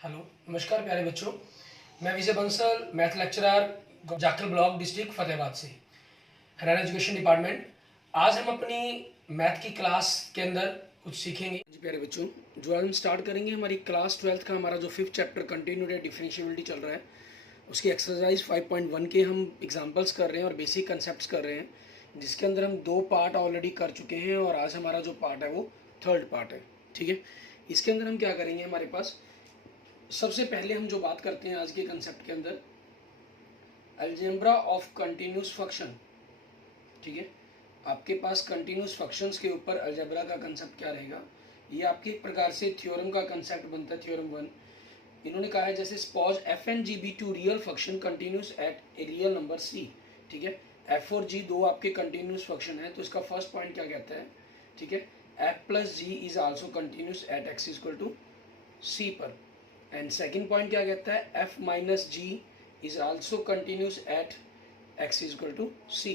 Hello, नमस्कार प्यारे बच्चों। मैं Vijay Bansal, math lecturer, Jakhal block, district Fatehabad से, हरियाणा एजुकेशन डिपार्टमेंट। आज हम अपनी मैथ की क्लास के अंदर कुछ सीखेंगे। जी प्यारे बच्चों, जो आज हम स्टार्ट करेंगे हमारी क्लास 12th का हमारा जो 5th चैप्टर कंटिन्यूड डिफरेंशिएबिलिटी चल रहा है, उसकी एक्सरसाइज 5.1 के हम एग्जाम्पल्स कर रहे हैं और बेसिक कंसेप्ट कर रहे हैं, जिसके अंदर हम 2 पार्ट ऑलरेडी कर चुके हैं और आज हमारा जो पार्ट है वो 3rd पार्ट है। ठीक है, इसके अंदर हम क्या करेंगे, हमारे पास सबसे पहले हम जो बात करते हैं आज के कंसेप्ट के अंदर, अलजेब्रा ऑफ कंटिन्यूस फंक्शन। ठीक है, आपके पास कंटिन्यूस फंक्शंस के ऊपर अलजेब्रा का कंसेप्ट क्या रहेगा, ये आपके एक प्रकार से थ्योरम का कंसेप्ट बनता है, थ्योरम 1। इन्होंने कहा है जैसे suppose F and G be two real function continuous at a real number C. ठीक है, एफ और जी दो आपके कंटिन्यूस फंक्शन है, तो इसका फर्स्ट पॉइंट क्या कहता है, ठीक है, F plus G is also continuous at x equal to C पर। एंड सेकेंड पॉइंट क्या कहता है, F minus G is also continuous at x equal to C.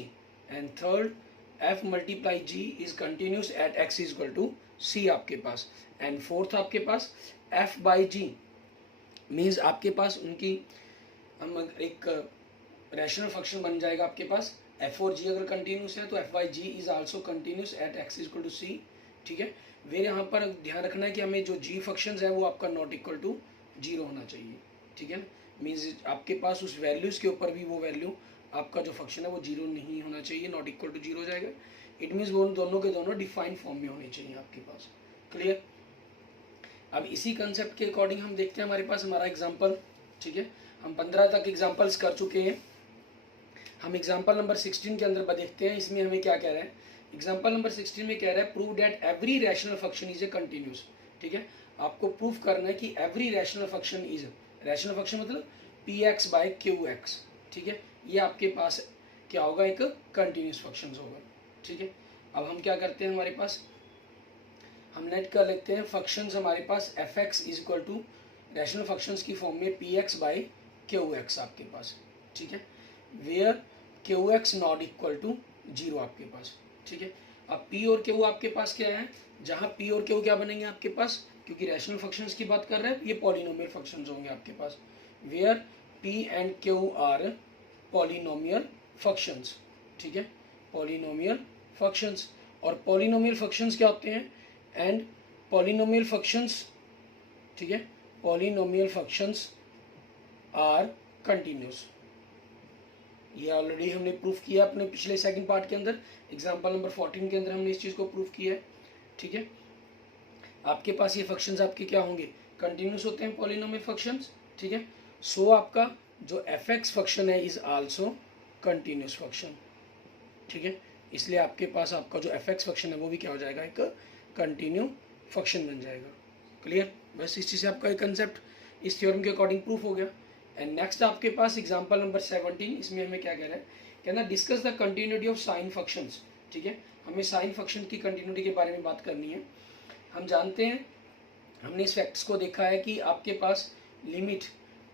And third, F multiply G is continuous at x equal to C आपके पास। And fourth आपके पास F by G means आपके पास उनकी हम एक रैशनल फंक्शन बन जाएगा आपके पास। एफ और जी अगर कंटिन्यूस है तो F by G is also continuous at x equal to C. ठीक है, फिर यहाँ पर ध्यान रखना है कि हमें जो जी फंक्शन है वो आपका नॉट इक्वल टू जीरो होना चाहिए। ठीक है, मीन्स आपके पास उस वैल्यूज के ऊपर भी वो वैल्यू आपका जो फंक्शन है वो जीरो नहीं होना चाहिए, नॉट इक्वल टू जीरो हो जाएगा। इट मीन्स वो दोनों के दोनों डिफाइंड फॉर्म में होने चाहिए आपके पास। क्लियर। अब इसी कंसेप्ट के अकॉर्डिंग हम देखते हैं हमारे पास हमारा एग्जाम्पल। ठीक है, हम 15 तक एग्जाम्पल्स कर चुके हैं। हम एग्जाम्पल नंबर 16 के अंदर देखते हैं, इसमें हमें क्या कह रहा है। एग्जाम्पल नंबर 16 में कह रहा है prove that every rational function is a continuous. ठीक है, आपको प्रूफ करना है कि every rational function is, rational function मतलब P X by Q X. ठीक है, ये आपके पास क्या होगा, एक कंटिन्यूस फंक्शन होगा। ठीक है, अब हम क्या करते हैं, हमारे पास हम नेट कर लेते हैं फंक्शंस हमारे पास F X is equal to rational functions की फॉर्म में P X by Q X आपके पास। ठीक है, where Q X not equal to zero आपके पास। ठीक है, अब पी और क्यू आपके पास क्या है, जहाँ पी और क्यू क्या बनेंगे आपके पास, क्योंकि रैशनल फंक्शंस की बात कर रहे हैं, ये पॉलिनोमियल फंक्शंस होंगे आपके पास। Where P and Q are polynomial functions. ठीक है, पॉलिनोमियल फंक्शंस। और पॉलिनोमियल फंक्शंस क्या होते हैं, एंड पॉलिनोमियल फंक्शंस, ठीक है, पॉलिनोमियल फंक्शंस आर कंटिन्यूस। ये ऑलरेडी हमने प्रूफ किया अपने पिछले सेकंड पार्ट के अंदर, एग्जांपल नंबर 14 के अंदर हमने इस चीज़ को प्रूफ किया है। ठीक है, आपके पास ये फंक्शंस आपके क्या होंगे, कंटिन्यूस होते हैं पॉलिनोमियल फंक्शंस। ठीक है, सो आपका जो एफ एक्स फंक्शन है इज आल्सो कंटिन्यूस फंक्शन। ठीक है, इसलिए आपके पास आपका जो एफ एक्स फंक्शन है वो भी क्या हो जाएगा, एक कंटिन्यू फंक्शन बन जाएगा। क्लियर, बस इस चीज़ से आपका एक कंसेप्ट इस थ्योरम के अकॉर्डिंग प्रूफ हो गया। एंड नेक्स्ट आपके पास एग्जांपल नंबर 17, इसमें हमें क्या कह रहा है, कहना discuss the continuity of sine functions. ठीक है, हमें साइन फंक्शन की कंटिन्यूटी के बारे में बात करनी है। हम जानते हैं, हमने इस फैक्ट्स को देखा है कि आपके पास limit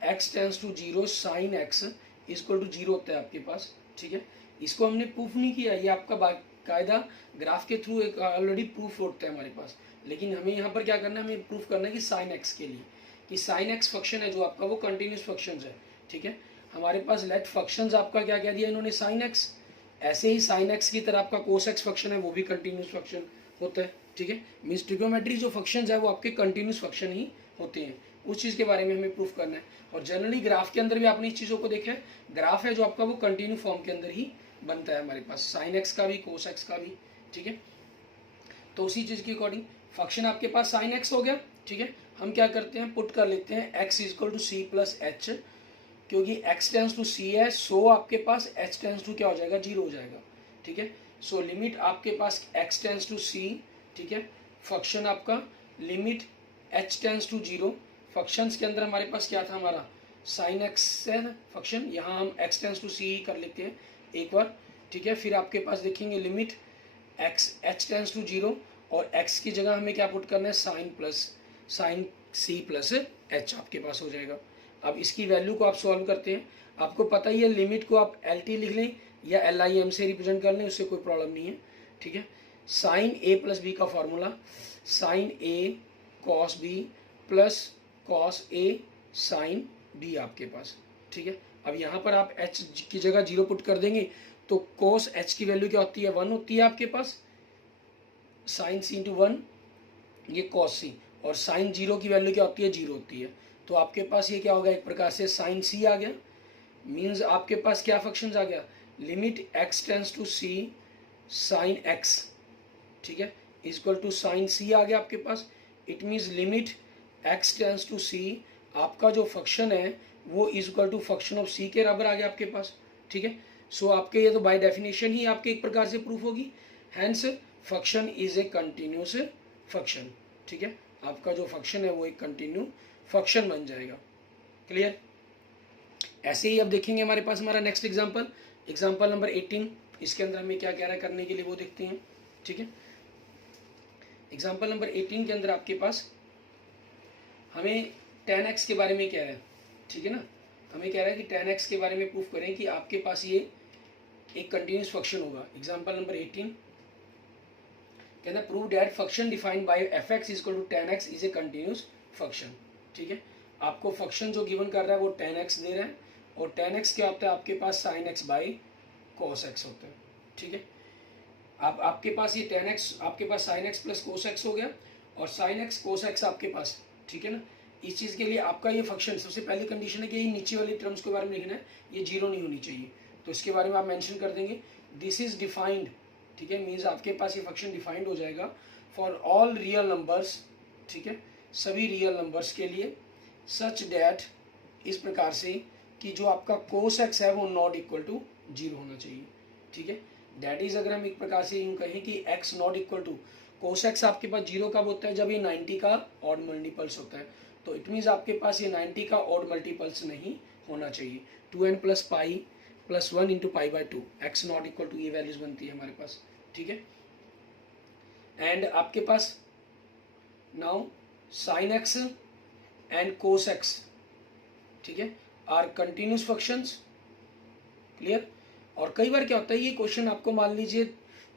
x tends to zero sine X equal to zero होता है आपके पास। ठीक है, इसको हमने प्रूफ नहीं किया, ये आपका बाकायदा ग्राफ के थ्रू एक ऑलरेडी प्रूफ होता है हमारे पास। लेकिन हमें यहाँ पर क्या करना है, हमें प्रूफ करना है कि साइन एक्स के लिए, कि साइन एक्स फंक्शन है जो आपका वो कंटिन्यूस फंक्शन है। ठीक है, हमारे पास लेट फंक्शंस आपका क्या कह दिया इन्होंने, साइन एक्स। ऐसे ही साइन एक्स की तरह आपका कोस एक्स फंक्शन है वो भी कंटिन्यूस फंक्शन होता है। ठीक है, मीन्स ट्रिग्नोमेट्री जो फंक्शंस है वो आपके कंटिन्यूस फंक्शन ही होते हैं, उस चीज़ के बारे में हमें प्रूफ करना है। और जनरली ग्राफ के अंदर भी आपने इस चीज़ों को देखा है, ग्राफ है जो आपका वो कंटिन्यू फॉर्म के अंदर ही बनता है हमारे पास, साइन एक्स का भी कोस एक्स का भी। ठीक है, तो उसी चीज़ के अकॉर्डिंग फंक्शन आपके पास साइन एक्स हो गया। ठीक है, हम क्या करते हैं, पुट कर लेते हैं x equal to C plus H, क्योंकि x टेंस टू सी है, सो आपके पास h टेंस टू क्या हो जाएगा, जीरो हो जाएगा। ठीक है, सो लिमिट आपके पास x टेंस टू सी। ठीक है, फंक्शन आपका limit h tends to zero. Functions के अंदर हमारे पास क्या था, हमारा साइन एक्स है फंक्शन, यहाँ हम x टेंस टू सी कर लेते हैं एक बार। ठीक है, फिर आपके पास देखेंगे limit h tends to zero, और x की जगह हमें क्या पुट करना है, साइन सी प्लस एच आपके पास हो जाएगा। अब इसकी वैल्यू को आप सॉल्व करते हैं, आपको पता ही है लिमिट को आप एल टी लिख लें या एल आई एम से रिप्रेजेंट कर लें, उससे कोई प्रॉब्लम नहीं है। ठीक है, साइन ए प्लस बी का formula, sign A cos B plus cos A sine B आपके पास, ठीक है। अब यहाँ पर आप h की जगह 0 पुट कर देंगे तो कोस h की वैल्यू क्या होती है, 1 होती है आपके पास, साइन c इंटू 1 ये कॉस c, और साइन 0 की वैल्यू क्या होती है, 0 होती है। तो आपके पास ये क्या होगा, एक प्रकार से साइन c आ गया, मीन्स आपके पास क्या फंक्शन आ गया, limit x tends to c sine x, ठीक है, इक्वल टू साइन c आ गया आपके पास। It means limit x tends to c, आपका जो फंक्शन है वो equal to function of c के बराबर आ गया आपके पास, ठीक है। सो आपके ये तो बाय डेफिनेशन ही आपके एक प्रकार से प्रूफ होगी, hence function is a continuous function, ठीक है। आपका जो फंक्शन है वो एक कंटिन्यू फंक्शन बन जाएगा। क्लियर। ऐसे ही अब देखेंगे हमारे पास हमारा नेक्स्ट एग्जांपल, एग्जांपल नंबर 18। इसके अंदर हमें क्या कह रहा है करने के लिए वो देखते हैं, ठीक है। एग्जांपल नंबर 18 के अंदर आपके पास हमें tan x के बारे में कह रहा है, ठीक है ना। हमें कह रहा है कि tan x के बारे में प्रूफ करें कि आपके पास ये एक कंटिन्यूस फंक्शन होगा। एग्जांपल नंबर 18 कहना prove that function defined by f(x) is equal to tan x is a continuous function, ठीक है। आपको फंक्शन जो गिवन कर रहा है वो tan x दे रहा है, और tan x क्या होता है आपके पास sin x by cos x होता है, ठीक है। आपके पास ये tan x आपके पास sin x plus cos x हो गया, और sin x cos x आपके पास, ठीक है ना। इस चीज़ के लिए आपका ये फंक्शन, सबसे पहली कंडीशन है कि ये नीचे वाली टर्म्स के बारे में लिखना है, ये 0 नहीं होनी चाहिए, तो इसके बारे में आप मेंशन कर देंगे दिस इज डिफाइंड, ठीक है। मीन्स आपके पास ये फंक्शन डिफाइंड हो जाएगा फॉर ऑल रियल नंबर्स, ठीक है, सभी रियल नंबर्स के लिए, सच डैट, इस प्रकार से कि जो आपका कोस एक्स है वो नॉट इक्वल टू 0 होना चाहिए, ठीक है। डैट इज अगर हम एक प्रकार से यूँ कहें कि x not equal to cos x आपके पास 0 कब होता है, जब ये 90 का ऑड मल्टीपल्स होता है, तो इट मीन्स आपके पास ये 90 का ऑड मल्टीपल्स नहीं होना चाहिए। 2n plus pi plus 1 into pi by 2, X not equal to ये वैल्यूज बनती है हमारे पास, ठीक है। एंड आपके पास now sine X and cos X, ठीक है, आर कंटिन्यूस फंक्शंस। क्लियर। और कई बार क्या होता है, ये क्वेश्चन आपको मान लीजिए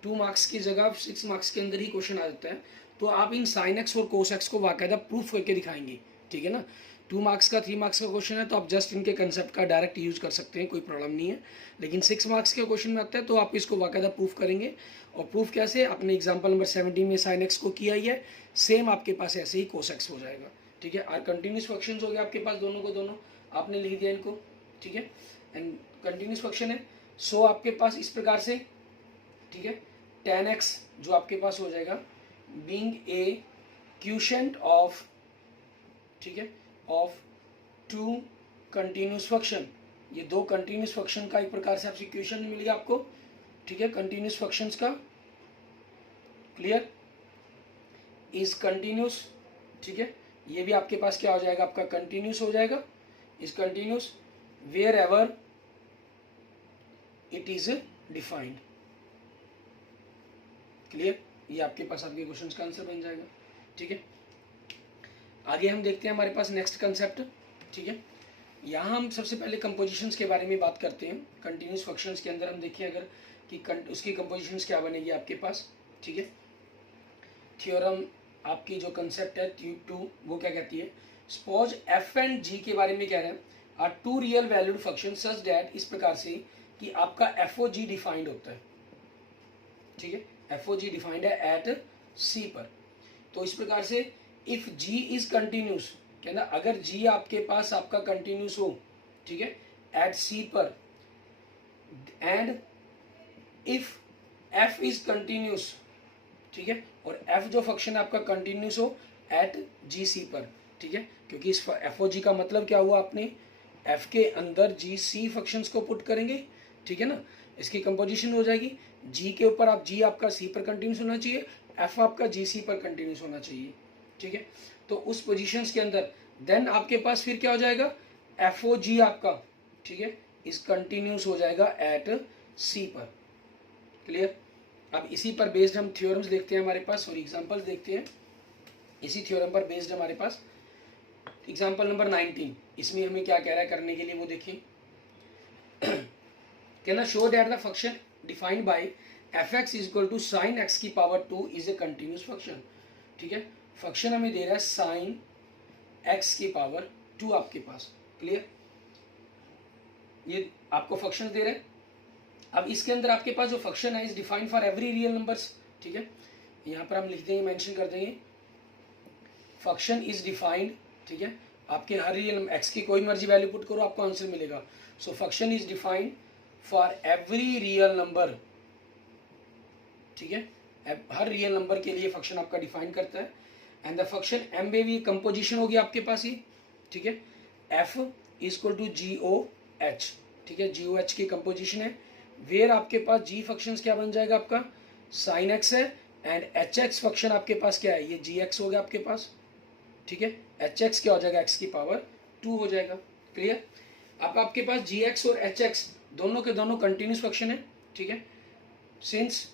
2 मार्क्स की जगह 6 मार्क्स के अंदर ही क्वेश्चन आ जाता है, तो आप इन साइन एक्स और कोस एक्स को बाकायदा प्रूफ करके दिखाएंगे, ठीक है ना। 2 मार्क्स का 3 मार्क्स का क्वेश्चन है तो आप जस्ट इनके कंसेप्ट का डायरेक्ट यूज कर सकते हैं, कोई प्रॉब्लम नहीं है। लेकिन 6 मार्क्स के क्वेश्चन में आता है तो आप इसको बाकायदा प्रूफ करेंगे। और प्रूफ कैसे, अपने एग्जाम्पल नंबर 17 में साइन एक्स को किया ही है, सेम आपके पास ऐसे ही कोस एक्स हो जाएगा, ठीक है। आर कंटिन्यूस फंक्शन हो गया आपके पास, दोनों को दोनों आपने लिख दिया इनको, ठीक है, एंड कंटिन्यूस फंक्शन है। सो आपके पास इस प्रकार से, ठीक है, tan x जो आपके पास हो जाएगा बीइंग ए क्यूशेंट ऑफ, ठीक है, ऑफ 2 कंटिन्यूस फंक्शन, ये 2 कंटिन्यूस फंक्शन का एक प्रकार से आपसे क्यूशेंट मिल गया आपको, ठीक है, कंटिन्यूस फंक्शंस का। क्लियर। इज कंटिन्यूस, ठीक है, ये भी आपके पास क्या हो जाएगा, आपका कंटिन्यूस हो जाएगा। Is continuous wherever it is defined. Clear. ये आपके पास आपके क्वेश्चंस का आंसर बन जाएगा, ठीक है। आगे हम देखते हैं हमारे पास नेक्स्ट कंसेप्ट, ठीक है। यहाँ हम सबसे पहले कंपोजिशंस के बारे में बात करते हैं। कंटिन्यूस फंक्शंस के अंदर हम देखिए अगर कि उसकी कंपोजिशंस क्या बनेगी आपके पास, ठीक है। थ्योरम आपकी जो कंसेप्ट है Q2 वो क्या कहती है, सपोज f एंड g के बारे में कह रहे हैं R 2 real valued function such that, इस प्रकार से कि आपका FOG डिफाइंड होता है, ठीक है, FOG डिफाइंड है एट C पर। तो इस प्रकार से इफ G इज कंटिन्यूस, कहना अगर G आपके पास आपका कंटिन्यूस हो, ठीक है, एट C पर, and if F is continuous, ठीक है, और F जो फंक्शन आपका कंटिन्यूस हो एट GC पर, ठीक है, क्योंकि इस FOG का मतलब क्या हुआ, आपने F के अंदर GC फंक्शंस को पुट करेंगे, ठीक है ना, इसकी कंपोजिशन हो जाएगी। G के ऊपर आप G आपका C पर कंटिन्यूस होना चाहिए, F आपका GC पर कंटिन्यूस होना चाहिए, ठीक है। तो उस पोजीशंस के अंदर देन आपके पास फिर क्या हो जाएगा, FOG आपका, ठीक है, इस कंटिन्यूस हो जाएगा एट C पर। क्लियर। अब इसी पर बेस्ड हम थ्योरम्स देखते हैं हमारे पास और एग्जांपल्स देखते हैं। इसी थ्योरम पर बेस्ड हमारे पास एग्जांपल नंबर 19, इसमें हमें क्या कह रहा है करने के लिए वो देखिए। कहना show that the function defined by f(x) is equal to sine x की power 2 is a continuous function, ठीक है। फंक्शन हमें दे रहा है साइन एक्स की पावर 2 आपके पास। क्लियर, ये आपको फंक्शन दे रहे हैं। अब इसके अंदर आपके पास जो फंक्शन है is defined for every real numbers. ठीक है, यहाँ पर हम लिख देंगे, मेंशन कर देंगे, फंक्शन इज डिफाइंड। ठीक है, आपके हर रियल एक्स की कोई मर्जी वैल्यू पुट करो, आपको आंसर मिलेगा। सो function is defined for every real number. ठीक है, हर रियल नंबर के लिए फंक्शन आपका डिफाइन करता है। एंड द फंक्शन एम में भी कंपोजिशन होगी आपके पास ही। ठीक है, F is equal to G O H. ठीक है, जी ओ एच की कंपोजिशन है। वेयर आपके पास जी फंक्शन क्या बन जाएगा आपका, साइन एक्स है। एंड एच एक्स फंक्शन आपके पास क्या है, ये जी एक्स हो गया आपके पास। ठीक है, एच एक्स क्या हो जाएगा, एक्स की पावर 2 हो जाएगा। क्लियर, अब आपके पास जी एक्स और एच एक्स दोनों के दोनों कंटिन्यूस फंक्शन है। ठीक है, सिंस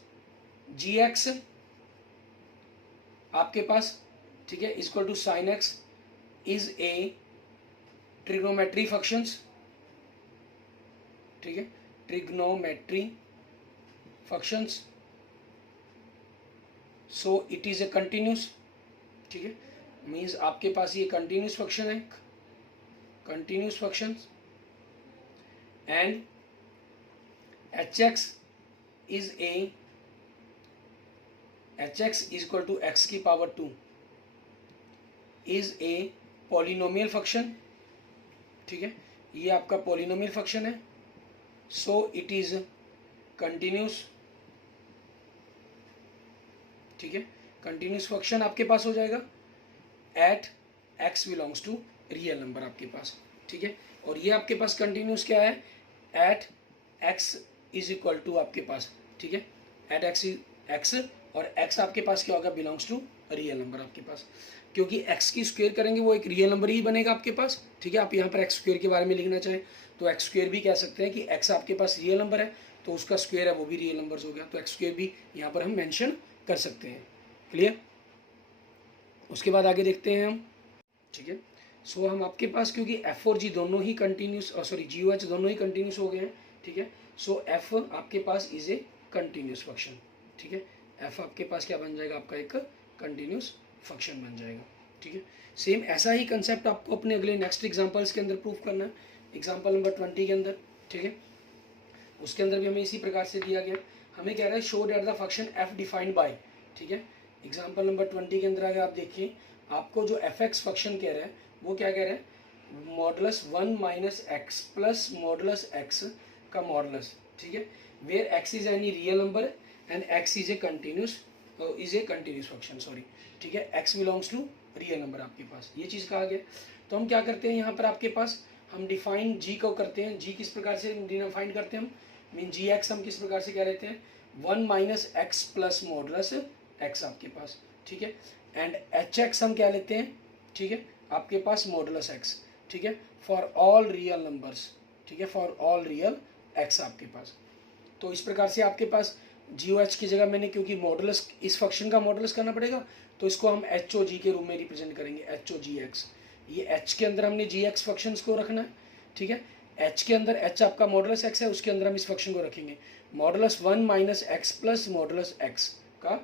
जी एक्स आपके पास, ठीक है, equal to sine x is a trigonometry functions. ठीक है, trigonometry functions, so it is a continuous. ठीक है, मीन्स आपके पास ये कंटिन्यूस फंक्शन है, continuous functions. And H x is a, h x is equal to x की power 2 is a polynomial function. ठीक है, ये आपका पॉलिनोमियल फंक्शन है। So it is continuous. ठीक है, कंटिन्यूस फंक्शन आपके पास हो जाएगा eight x belongs to real number आपके पास। ठीक है, और ये आपके पास कंटिन्यूस क्या है, at x is equal to आपके पास। ठीक है, एट एक्स और एक्स आपके पास क्या होगा, बिलोंग्स टू रियल नंबर आपके पास। क्योंकि एक्स की स्क्वायर करेंगे वो एक रियल नंबर ही बनेगा आपके पास। ठीक है, आप यहाँ पर एक्स स्क्वायर के बारे में लिखना चाहें तो एक्स स्क्वायर भी कह सकते हैं कि एक्स आपके पास रियल नंबर है तो उसका स्क्वायर है वो भी रियल नंबर हो गया, तो एक्स स्क्वायर भी यहाँ पर हम मेंशन कर सकते हैं। क्लियर, उसके बाद आगे देखते हैं हम। ठीक है, सो हम आपके पास क्योंकि एफ और जी दोनों ही कंटिन्यूस, सॉरी जी ओ एच दोनों ही कंटिन्यूस हो गए हैं। ठीक है, सो एफ आपके पास इज ए कंटिन्यूस फंक्शन। ठीक है, एफ आपके पास क्या बन जाएगा, आपका एक कंटिन्यूस फंक्शन बन जाएगा। ठीक है, सेम ऐसा ही कंसेप्ट आपको अपने अगले नेक्स्ट एग्जांपल्स के अंदर प्रूव करना है। एग्जांपल नंबर 20 के अंदर, ठीक है, उसके अंदर भी हमें इसी प्रकार से दिया गया। हमें कह रहा है show that the function F defined by. ठीक है, एग्जांपल नंबर 20 के अंदर अगर आप देखिए, आपको जो एफ एक्स फंक्शन कह रहा है वो क्या कह रहा है, modulus 1 minus x plus modulus x का मॉडुलस। ठीक है, where x is any real number and x is a continuous function, sorry. ठीक है, x belongs to real number आपके पास, ये चीज़ कहा गया। तो हम क्या करते हैं यहाँ पर आपके पास, हम डिफाइन जी को करते हैं। जी किस प्रकार से डिफाइन करते हैं हम, मीन जी एक्स हम किस प्रकार से कह लेते हैं, 1 minus x plus modulus x आपके पास। ठीक है, एंड एच एक्स हम क्या लेते हैं, ठीक है, आपके पास मॉडुलस एक्स। ठीक है, फॉर ऑल रियल नंबर्स। ठीक है, फॉर ऑल रियल एक्स आपके पास। तो इस प्रकार से आपके पास जी ओ एच की जगह मैंने, क्योंकि मॉडुलस इस फंक्शन का मॉडुलस करना पड़ेगा तो इसको हम एच ओ जी के रूप में रिप्रेजेंट करेंगे, एच ओ जी एक्स। ये एच के अंदर हमने जी एक्स फंक्शन को रखना है। ठीक है, एच के अंदर एच आपका मॉडुलस एक्स है, उसके अंदर हम इस फंक्शन को रखेंगे modulus 1 minus x plus modulus x का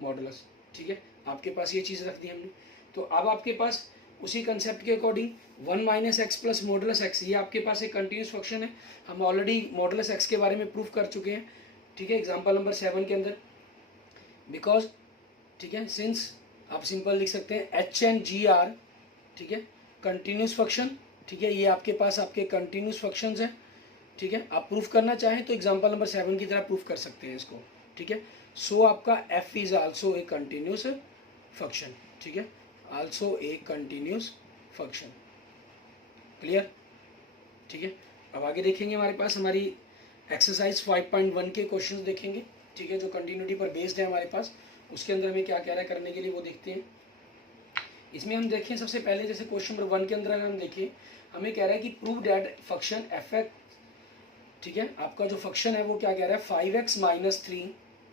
मॉडुलस। ठीक है, आपके पास ये चीज़ रख दी हमने। तो अब आपके पास उसी कंसेप्ट के according 1 minus x plus modulus x, ये आपके पास एक कंटिन्यूस फंक्शन है। हम ऑलरेडी मॉडुलस एक्स के बारे में प्रूफ कर चुके हैं। ठीक है, एग्जांपल नंबर 7 के अंदर, बिकॉज, ठीक है, सिंस आप सिंपल लिख सकते हैं एच एंड जी आर, ठीक है, कंटिन्यूस फंक्शन। ठीक है, ये आपके पास आपके कंटिन्यूस फंक्शंस हैं। ठीक है, आप प्रूफ करना चाहें तो एग्जांपल नंबर 7 की तरह प्रूफ कर सकते हैं इसको। ठीक है, सो आपका F is also a continuous function. ठीक है, also a continuous function. Clear, ठीक है, अब आगे देखेंगे हमारे पास हमारी एक्सरसाइज 5.1 के क्वेश्चंस देखेंगे। ठीक है, जो कंटिन्यूटी पर बेस्ड है हमारे पास, उसके अंदर हमें क्या कह रहा है करने के लिए वो देखते हैं। इसमें हम देखें सबसे पहले, जैसे क्वेश्चन नंबर 1 के अंदर अगर हम देखें, हमें कह रहा है कि prove that function F x, ठीक है, आपका जो फंक्शन है वो क्या कह रहा है 5x माइनस 3,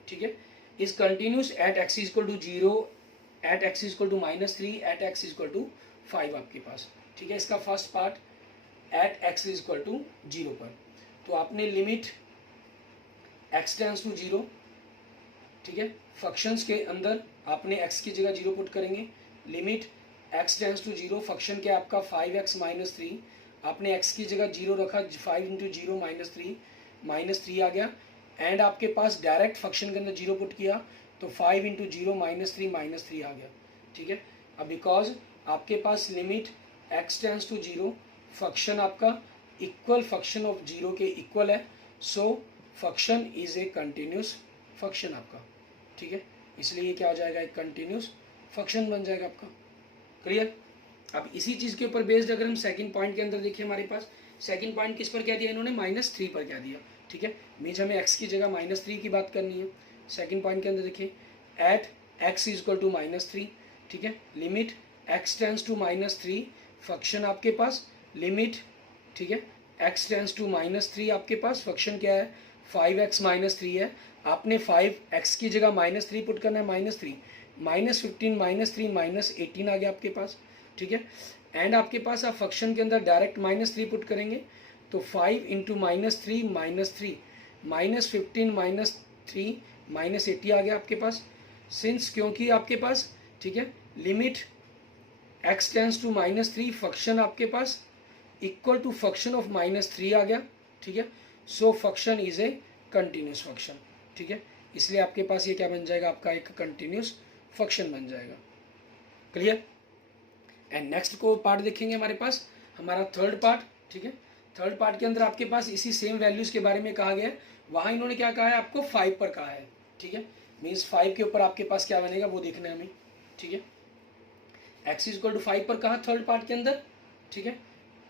ठीक है, is continuous at x equal to 0, at x equal to minus 3, at x equal to 5 आपके पास। ठीक है, इसका first part at x equal to 0 पर, तो आपने लिमिट एक्स टेंड्स टू 0, ठीक है, फंक्शंस के अंदर आपने x की जगह 0 पुट करेंगे, limit x tends to 0, function क्या है आपका 5x माइनस 3, आपने x की जगह 0 रखा, 5 इंटू 0 माइनस थ्री आ गया, एंड आपके पास डायरेक्ट फंक्शन के अंदर 0 पुट किया तो 5 इंटू 0 माइनस थ्री आ गया, ठीक है। अब बिकॉज आपके पास limit x tends to 0, function आपका इक्वल फंक्शन ऑफ 0 के इक्वल है, so function is a continuous function आपका, ठीक है। इसलिए ये क्या हो जाएगा, एक कंटिन्यूस फंक्शन बन जाएगा आपका। क्लियर। अब इसी चीज़ के ऊपर बेस्ड अगर हम सेकंड पॉइंट के अंदर देखिए, हमारे पास सेकंड पॉइंट किस पर क्या दिया इन्होंने, -3 पर क्या दिया, ठीक है। मीन्स हमें x की जगह -3 की बात करनी है। सेकंड पॉइंट के अंदर देखिए एट x इक्वल टू -3, ठीक है, limit x tends to -3, function आपके पास लिमिट, ठीक है, x टेंस टू -3, आपके पास फंक्शन क्या है 5x माइनस 3 है, आपने 5x की जगह -3 पुट करना है, -3 -15 -3 -18 आ गया आपके पास, ठीक है। एंड आपके पास आप फंक्शन के अंदर डायरेक्ट -3 पुट करेंगे तो 5 इंटू -3 -3 -15 -3 -80 आ गया आपके पास। सिंस क्योंकि आपके पास, ठीक है, limit x tends to -3, function आपके पास इक्वल टू फंक्शन ऑफ -3 आ गया, ठीक है। So function is a continuous function, ठीक है। इसलिए आपके पास ये क्या बन जाएगा, आपका एक कंटिन्यूस फंक्शन बन जाएगा। क्लियर। एंड नेक्स्ट को पार्ट देखेंगे हमारे पास, हमारा थर्ड पार्ट, ठीक है। थर्ड पार्ट के अंदर आपके पास इसी सेम वैल्यूज के बारे में कहा गया है, वहाँ इन्होंने क्या कहा है आपको 5 पर कहा है, ठीक है। मीन्स 5 के ऊपर आपके पास क्या बनेगा वो देखना है हमें, ठीक है। x इज इक्वल टू 5 पर कहा थर्ड पार्ट के अंदर, ठीक है,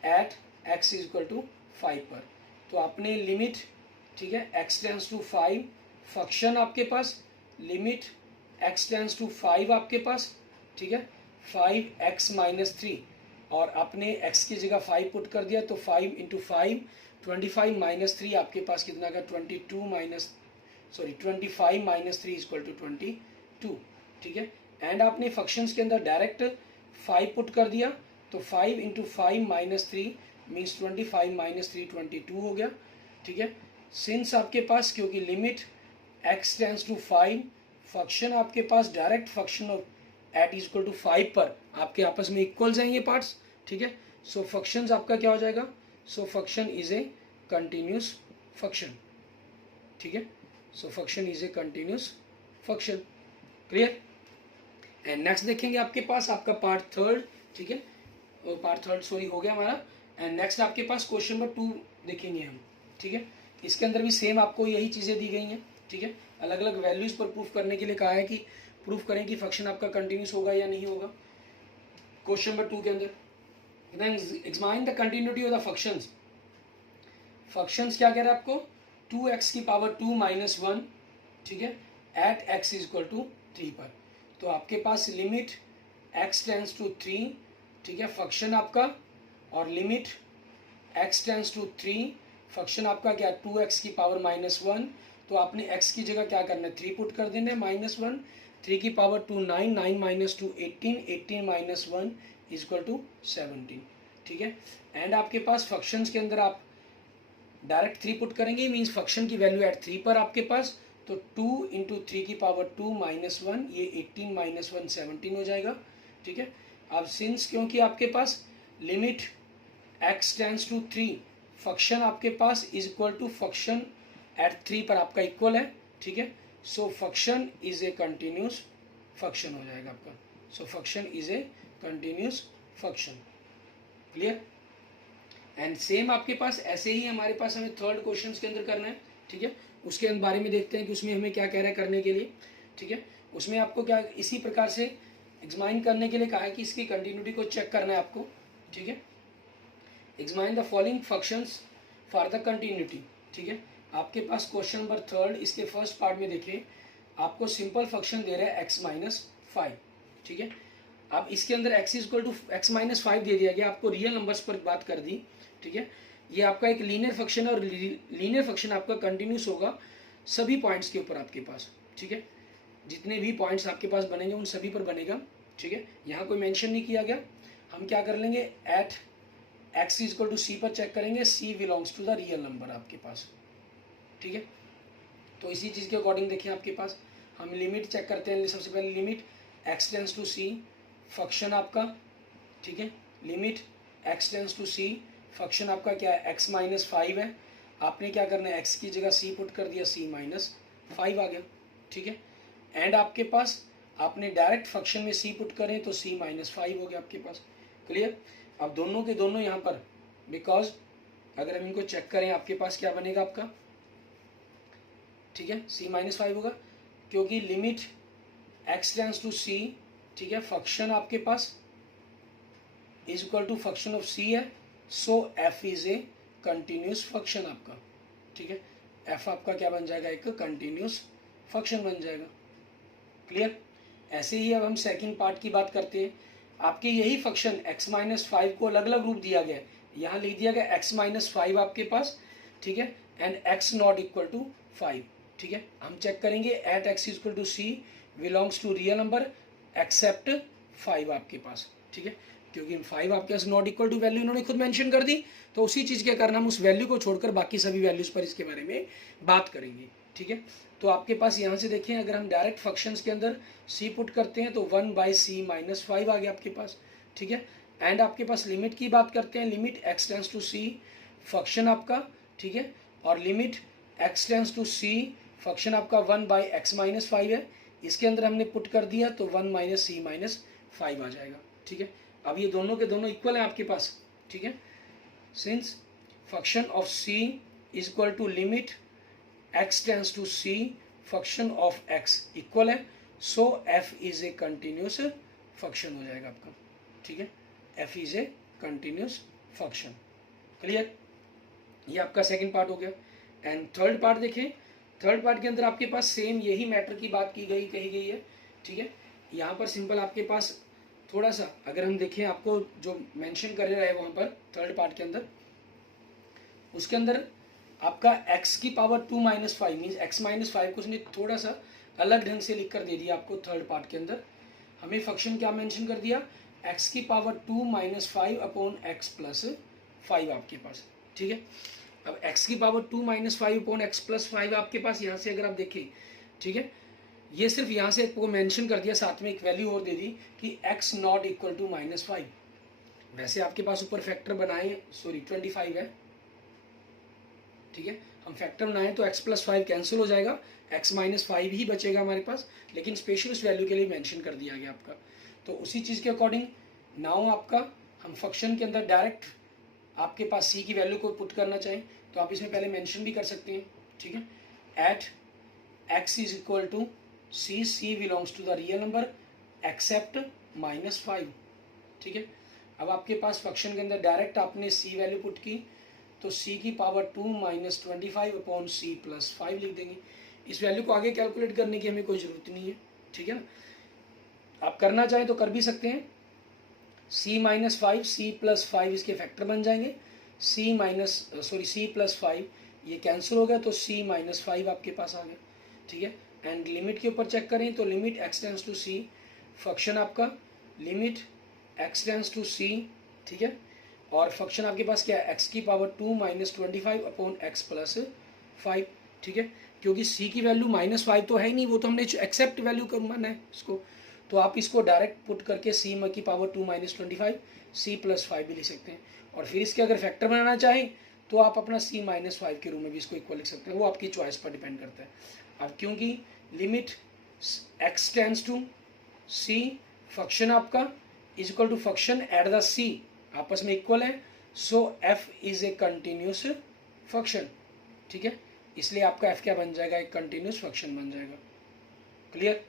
eight x is equal to 5 पर, तो आपने लिमिट, ठीक है, x टेंस टू 5, फंक्शन आपके पास लिमिट x टेंस टू 5 आपके पास, ठीक है, 5x माइनस 3, और आपने x की जगह 5 पुट कर दिया तो 5 इंटू 5 25 माइनस 3 आपके पास कितना का 25 माइनस 3 इक्वल टू 22, ठीक है। एंड आपने फंक्शंस के अंदर डायरेक्ट 5 पुट कर दिया तो 5 इंटू 5 माइनस 3 मीन्स 25 माइनस 3 22 हो गया, ठीक है। सिंस आपके पास क्योंकि limit x tends to 5, function आपके पास direct function of at is equal to 5 पर आपके आपस में इक्वल्स हैं ये पार्ट्स, ठीक है। सो फंक्शंस आपका क्या हो जाएगा, सो function is a continuous function, ठीक है। So function is a continuous function. Clear. And next देखेंगे आपके पास आपका पार्ट थर्ड, ठीक है, और पार्ट थर्ड सॉरी हो गया हमारा। एंड नेक्स्ट आपके पास क्वेश्चन नंबर 2 देखेंगे हम, ठीक है। इसके अंदर भी सेम आपको यही चीज़ें दी गई हैं, ठीक है। अलग अलग वैल्यूज़ पर प्रूफ करने के लिए कहा है कि प्रूफ करें कि फंक्शन आपका कंटिन्यूस होगा या नहीं होगा। क्वेश्चन नंबर 2 के अंदर examine the continuity of the functions. Functions क्या कह रहा है आपको 2x की पावर 2 माइनस 1, ठीक है, eight x is equal to 3 पर, तो आपके पास लिमिट x टेंस टू 3, ठीक है, फंक्शन आपका, और limit x tends to 3, function आपका क्या 2x की पावर -1, तो आपने x की जगह क्या करना है 3 पुट कर देना है -1, 3 की power 2 9, 9 minus 2 18, 18 minus 1 is equal to 17, ठीक है। एंड आपके पास फंक्शंस के अंदर आप डायरेक्ट 3 पुट करेंगे, मीन्स फंक्शन की वैल्यू एट 3 पर आपके पास, तो 2 इंटू 3 की पावर 2 माइनस 1, ये 18 माइनस 1 17 हो जाएगा, ठीक है। अब सिंस क्योंकि आपके पास limit x tends to 3, function आपके पास is equal to function at 3 पर आपका इक्वल है, ठीक है। So function is a continuous function हो जाएगा आपका, so function is a continuous function. Clear. And same आपके पास ऐसे ही हमारे पास हमें थर्ड क्वेश्चन के अंदर करना है, ठीक है। उसके बारे में देखते हैं कि उसमें हमें क्या कह रहा है करने के लिए, ठीक है। उसमें आपको क्या इसी प्रकार से एग्जामाइन करने के लिए कहा है कि इसकी कंटिन्यूटी को चेक करना है आपको, ठीक है। Examine the following functions for the continuity, ठीक है। आपके पास क्वेश्चन नंबर थर्ड, इसके फर्स्ट पार्ट में देखिए आपको सिंपल फंक्शन दे रहा है x माइनस 5, ठीक है। अब इसके अंदर x is equal to x minus 5 दे दिया गया, आपको रियल नंबर्स पर बात कर दी, ठीक है। ये आपका एक लीनियर फंक्शन है और लीनियर फंक्शन आपका कंटिन्यूस होगा सभी पॉइंट्स के ऊपर आपके पास, ठीक है। जितने भी पॉइंट्स आपके पास बनेंगे उन सभी पर बनेगा, ठीक है। यहाँ कोई मेंशन नहीं किया गया। हम क्या कर लेंगे at x is equal to c पर चेक करेंगे, c belongs to the real number आपके पास, ठीक है। तो इसी चीज़ के अकॉर्डिंग देखिए आपके पास हम लिमिट चेक करते हैं। सबसे पहले limit x tends to c, function आपका ठीक है। Limit x tends to c, function आपका क्या है x माइनस 5 है, आपने क्या करना है x की जगह c पुट कर दिया, c माइनस 5 आ गया, ठीक है। एंड आपके पास आपने डायरेक्ट फंक्शन में c पुट करें तो c माइनस 5 हो गया आपके पास, क्लियर। अब दोनों के दोनों यहाँ पर, बिकॉज अगर हम इनको चेक करें आपके पास क्या बनेगा आपका, ठीक है, c माइनस 5 होगा क्योंकि limit x tends to c, ठीक है, फंक्शन आपके पास is equal to function of c है, so f is a continuous function आपका, ठीक है। f आपका क्या बन जाएगा, एक कंटिन्यूस फंक्शन बन जाएगा, क्लियर। ऐसे ही अब हम सेकंड पार्ट की बात करते हैं। आपके यही फंक्शन x माइनस 5 को अलग अलग रूप दिया गया है, यहाँ लिख दिया गया x माइनस 5 आपके पास, ठीक है, and x not equal to 5, ठीक है। हम चेक करेंगे at x equal to c belongs to real number except 5 आपके पास, ठीक है, क्योंकि 5 आपके पास नॉट इक्वल टू वैल्यू इन्होंने खुद मेंशन कर दी, तो उसी चीज़ के कारण हम उस वैल्यू को छोड़कर बाकी सभी वैल्यूज़ पर इसके बारे में बात करेंगे, ठीक है। तो आपके पास यहाँ से देखें, अगर हम डायरेक्ट फंक्शंस के अंदर c पुट करते हैं तो 1 बाई c माइनस 5 आ गया आपके पास, ठीक है। एंड आपके पास लिमिट की बात करते हैं, limit x tends to c function आपका, ठीक है, और limit x tends to c function आपका 1 बाई x माइनस 5 है, इसके अंदर हमने पुट कर दिया तो 1 माइनस c माइनस 5 आ जाएगा, ठीक है। अब ये दोनों के दोनों इक्वल हैं आपके पास, ठीक है, since function of c is equal to limit x tends to c function of x equal है, so f is a continuous function हो जाएगा आपका, ठीक है, f is a continuous function, clear. ये आपका सेकंड पार्ट हो गया। एंड थर्ड पार्ट देखें, थर्ड पार्ट के अंदर आपके पास सेम यही मैटर की बात कही गई है, ठीक है। यहाँ पर सिंपल आपके पास थोड़ा सा अगर हम देखें, आपको जो मेंशन कर रहा है वहाँ पर थर्ड पार्ट के अंदर, उसके अंदर आपका x की power 2 minus 5 means x minus 5 को उसने थोड़ा सा अलग ढंग से लिख कर दे दिया आपको। थर्ड पार्ट के अंदर हमें फंक्शन क्या मेंशन कर दिया, x की power 2 minus 5 upon x plus 5 आपके पास, ठीक है। अब x की power 2 minus 5 upon x plus 5 आपके पास, यहाँ से अगर आप देखें, ठीक है, ये सिर्फ यहाँ से वो मेंशन कर दिया, साथ में एक वैल्यू और दे दी कि x not equal to minus 5। वैसे आपके पास ऊपर फैक्टर बनाए, सॉरी 25 है, ठीक है, हम फैक्टर बनाएं तो x प्लस 5 कैंसिल हो जाएगा, x माइनस 5 ही बचेगा हमारे पास, लेकिन स्पेशल उस वैल्यू के लिए मेंशन कर दिया गया आपका। तो उसी चीज़ के अकॉर्डिंग नाउ आपका हम फंक्शन के अंदर डायरेक्ट आपके पास c की वैल्यू को पुट करना चाहें तो आप इसमें पहले मेंशन भी कर सकते हैं, ठीक है, eight x is equal to c belongs to the real number except minus 5, ठीक है। अब आपके पास फंक्शन के अंदर डायरेक्ट आपने c वैल्यू पुट की तो c की power 2 minus 25 upon c plus 5 लिख देंगे। इस वैल्यू को आगे कैलकुलेट करने की हमें कोई ज़रूरत नहीं है, ठीक है ना। आप करना चाहें तो कर भी सकते हैं, c माइनस 5 c प्लस 5 इसके फैक्टर बन जाएंगे, c प्लस 5 ये कैंसिल हो गया तो c माइनस 5 आपके पास आ गया, ठीक है। एंड लिमिट के ऊपर चेक करें तो limit x tends to c function आपका limit x tends to c, ठीक है, और फंक्शन आपके पास क्या है, x की power 2 minus 25 upon x plus 5, ठीक है, क्योंकि c की वैल्यू माइनस 5 तो है ही नहीं, वो तो हमने एक्सेप्ट वैल्यू कर माना है इसको, तो आप इसको डायरेक्ट पुट करके c की पावर 2 माइनस 25 c प्लस 5 भी लिख सकते हैं, और फिर इसके अगर फैक्टर बनाना चाहें तो आप अपना c माइनस 5 के रूप में भी इसको इक्वल लिख सकते हैं, वो आपकी चॉइस पर डिपेंड करता है। अब क्योंकि limit x tends to c function आपका is equal to function at the c आपस में इक्वल है, so f is a continuous function, ठीक है, इसलिए आपका f क्या बन जाएगा, एक कंटिन्यूस फंक्शन बन जाएगा, क्लियर।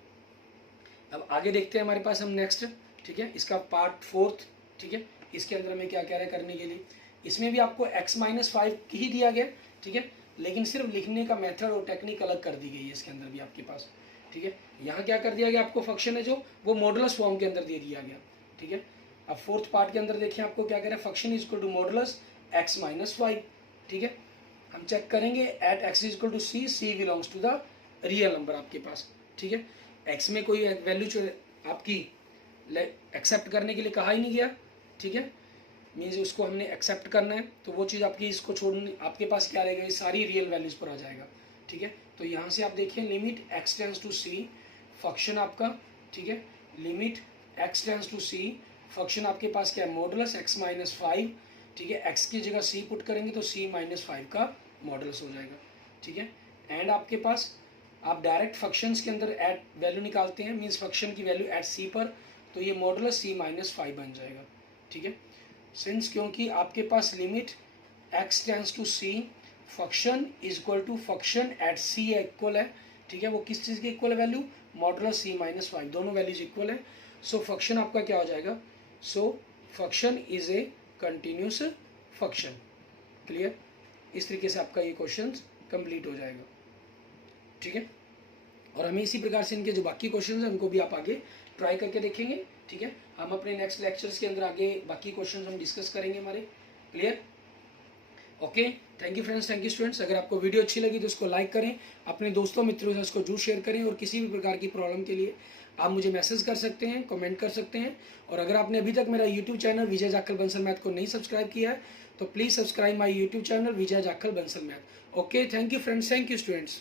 अब आगे देखते हैं हमारे पास हम नेक्स्ट, ठीक है, इसका पार्ट 4th, ठीक है, इसके अंदर हमें क्या कह रहा है करने के लिए, इसमें भी आपको x माइनस 5 ही दिया गया, ठीक है, लेकिन सिर्फ लिखने का मेथड और टेक्निक अलग कर दी गई है इसके अंदर भी आपके पास, ठीक है। यहाँ क्या कर दिया गया आपको, फंक्शन है जो वो मॉडुलस फॉर्म के अंदर दे दिया गया, ठीक है। अब 4th पार्ट के अंदर देखिए आपको क्या कह रहा है, function is equal to modulus x minus 5, ठीक है। हम चेक करेंगे at x is equal to c belongs to the real number आपके पास, ठीक है, x में कोई वैल्यू आपकी एक्सेप्ट करने के लिए कहा ही नहीं गया, ठीक है, मीन्स उसको हमने एक्सेप्ट करना है तो वो चीज़ आपकी इसको छोड़ने आपके पास क्या रहेगा, ये सारी रियल वैल्यूज़ पर आ जाएगा, ठीक है। तो यहाँ से आप देखिए limit x tends to c function आपका, ठीक है, limit x tends to c function आपके पास क्या है, मॉडुलस x माइनस 5, ठीक है, x की जगह c पुट करेंगे तो c माइनस 5 का मॉडुलस हो जाएगा, ठीक है। एंड आपके पास आप डायरेक्ट फंक्शंस के अंदर एट वैल्यू निकालते हैं, मीन्स फंक्शन की वैल्यू एट c पर, तो ये मॉडुलस c माइनस 5 बन जाएगा, ठीक है। सिंस क्योंकि आपके पास limit x tends to c function is equal to function at c equal है, ठीक है। वो किस चीज़ की इक्वल है वैल्यू, मॉडुलस c माइनस 5, दोनों वैल्यूज इक्वल है। सो फंक्शन आपका क्या हो जाएगा, सो function is a continuous function. Clear, इस तरीके से आपका ये क्वेश्चन कंप्लीट हो जाएगा, ठीक है। और हमें इसी प्रकार से इनके जो बाकी क्वेश्चन हैं उनको भी आप आगे ट्राई करके देखेंगे, ठीक है। हम अपने नेक्स्ट लेक्चर्स के अंदर आगे बाकी क्वेश्चन हम डिस्कस करेंगे हमारे। Clear, okay, thank you friends, thank you students. अगर आपको वीडियो अच्छी लगी तो इसको लाइक करें, अपने दोस्तों मित्रों से इसको जरूर शेयर करें, और किसी भी प्रकार की प्रॉब्लम के लिए आप मुझे मैसेज कर सकते हैं, कमेंट कर सकते हैं। और अगर आपने अभी तक मेरा यूट्यूब चैनल विजय जाखल बंसल मैथ को नहीं सब्सक्राइब किया है तो please subscribe my YouTube channel Vijay Jakhal Bansal math. Okay, thank you friends, thank you students.